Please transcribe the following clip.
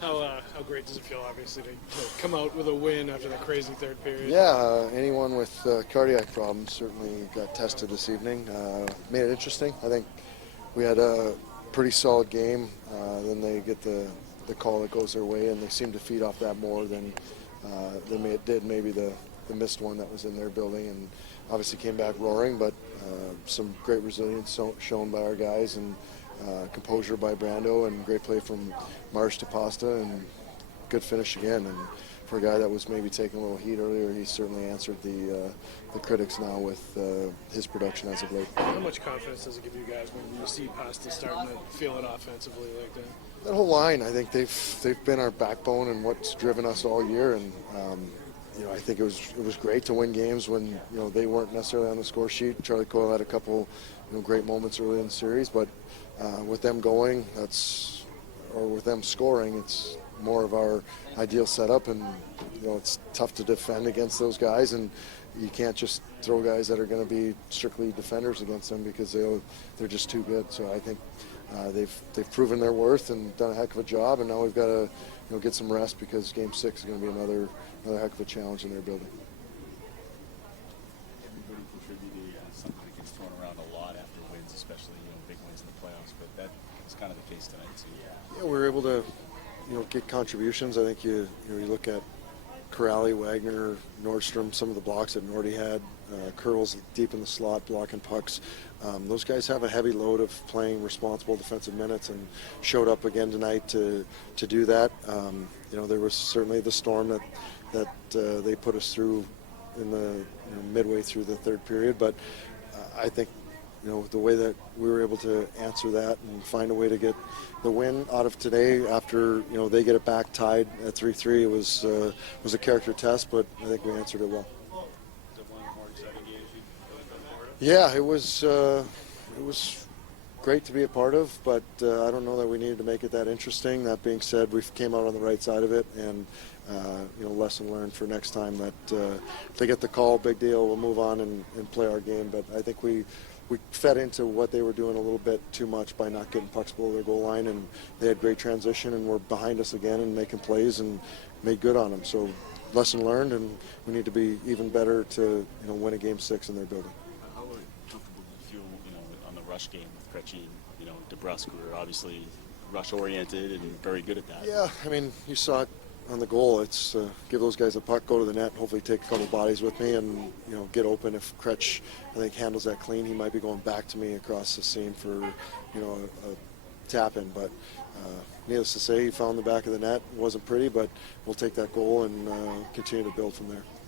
How great does it feel, obviously, to come out with a win after that crazy third period? Yeah, anyone with cardiac problems certainly got tested this evening. Made it interesting. I think we had a pretty solid game. Then they get the call that goes their way, and they seem to feed off that more than it did maybe the missed one that was in their building. And obviously came back roaring, but some great resilience shown by our guys, and composure by Brando, and great play from Marsh to Pasta, and good finish again. And for a guy that was maybe taking a little heat earlier, he certainly answered the critics now with his production as of late. How much confidence does it give you guys when you see Pasta starting to feel it offensively like that? That whole line, I think they've been our backbone and what's driven us all year. And I think it was great to win games when they weren't necessarily on the score sheet. Charlie Coyle had a couple great moments early in the series, but with them going, with them scoring, it's more of our ideal setup, and it's tough to defend against those guys, and you can't just throw guys that are going to be strictly defenders against them because they're just too good. So I think they've proven their worth and done a heck of a job, and now we've got to get some rest because Game 6 is going to be another heck of a challenge in their building. Everybody contributed. Something that gets thrown around a lot after wins, especially big wins in the playoffs, but that was kind of the case tonight too. Yeah, we were able to get contributions. I think you look at Corrali, Wagner, Nordstrom, some of the blocks that Nordy had, Curls deep in the slot blocking pucks. Those guys have a heavy load of playing responsible defensive minutes and showed up again tonight to do that. There was certainly the storm that they put us through in the midway through the third period, but I think the way that we were able to answer that and find a way to get the win out of today after they get it back tied at 3-3, it was a character test, but I think we answered it well. Is it one of the more exciting games you've been a part of? Yeah, it was great to be a part of, but I don't know that we needed to make it that interesting. That being said, we came out on the right side of it, and lesson learned for next time that if they get the call, big deal, we'll move on and play our game. But I think we fed into what they were doing a little bit too much by not getting pucks below their goal line, and they had great transition and were behind us again and making plays and made good on them. So lesson learned, and we need to be even better to win a Game 6 in their building. How comfortable do you feel, on the rush game with Krejci and DeBrusk, who are obviously rush-oriented and very good at that? Yeah, I mean, you saw it on the goal. It's give those guys a puck, go to the net, hopefully take a couple bodies with me, and get open. If Kretsch, I think, handles that clean, he might be going back to me across the seam for a tap in. But needless to say, he found the back of the net. It wasn't pretty, but we'll take that goal and continue to build from there.